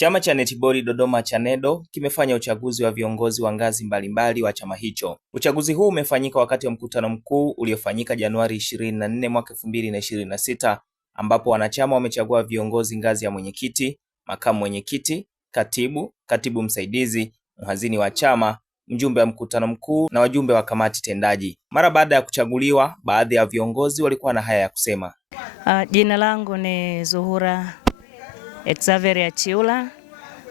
Chama cha Netiboli Dodoma CHANEDO kimefanya uchaguzi wa viongozi wa ngazi mbalimbali wa chama hicho. Uchaguzi huu umefanyika wakati wa mkutano mkuu uliofanyika Januari 24 mwaka 2026, ambapo wanachama wamechagua viongozi ngazi ya mwenyekiti, makamu mwenyekiti, katibu msaidizi, mhazini wa chama, mjumbe wa mkutano mkuu na wajumbe wa kamati tendaji. Mara baada ya kuchaguliwa, baadhi ya viongozi walikuwa na haya ya kusema. Jina langu ni Zuhura Xavier Chiula,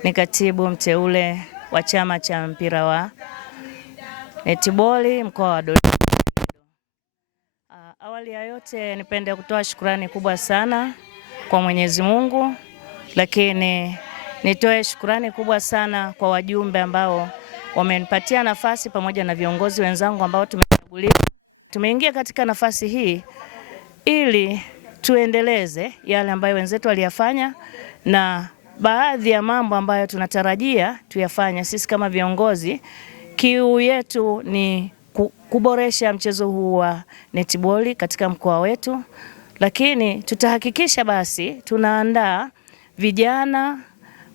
ni katibu mteule wa chama cha mpira wa netiboli mkoa wa Dodoma. Awali ya yote nipende kutoa shukrani kubwa sana kwa Mwenyezi Mungu, lakini nitoe shukrani kubwa sana kwa wajumbe ambao wamenipatia nafasi pamoja na viongozi wenzangu ambao tumechaguliwa. Tumeingia katika nafasi hii ili tuendeleze yale ambayo wenzetu waliyafanya na baadhi ya mambo ambayo tunatarajia tuyafanya sisi kama viongozi. Kiu yetu ni kuboresha mchezo huu wa netiboli katika mkoa wetu, lakini tutahakikisha basi tunaandaa vijana,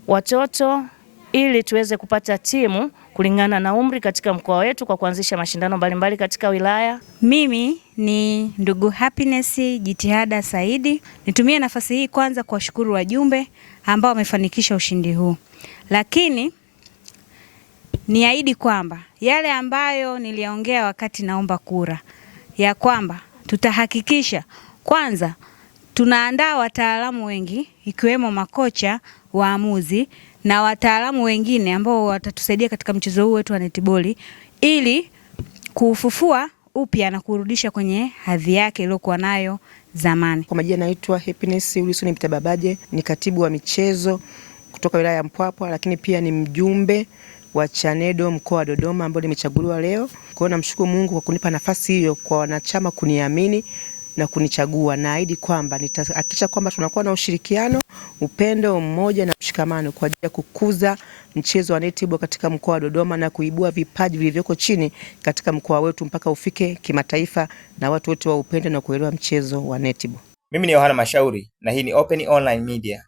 watoto ili tuweze kupata timu kulingana na umri katika mkoa wetu kwa kuanzisha mashindano mbalimbali katika wilaya. Mimi ni ndugu Happiness Jitihada Saidi. Nitumie nafasi hii kwanza kuwashukuru wajumbe ambao wamefanikisha ushindi huu. Lakini niahidi kwamba yale ambayo niliongea wakati naomba kura, ya kwamba tutahakikisha kwanza tunaandaa wataalamu wengi ikiwemo makocha, waamuzi na wataalamu wengine ambao watatusaidia katika mchezo huu wetu wa netiboli ili kufufua upya na kurudisha kwenye hadhi yake iliyokuwa nayo zamani. Kwa majina naitwa Happiness Wilson Mtababaje, ni katibu wa michezo kutoka wilaya ya Mpwapwa, lakini pia ni mjumbe wa CHANEDO mkoa wa Dodoma ambao nimechaguliwa leo. Kwa hiyo namshukuru Mungu kwa kunipa nafasi hiyo, kwa wanachama kuniamini na kunichagua. Naahidi kwamba nitahakikisha kwamba tunakuwa na ushirikiano, upendo, umoja na mshikamano kwa ajili ya kukuza mchezo wa netiboli katika mkoa wa Dodoma na kuibua vipaji vilivyoko chini katika mkoa wetu mpaka ufike kimataifa na watu wote wa upendo na kuelewa mchezo wa netiboli. Mimi ni Yohana Mashauri na hii ni Open Online Media.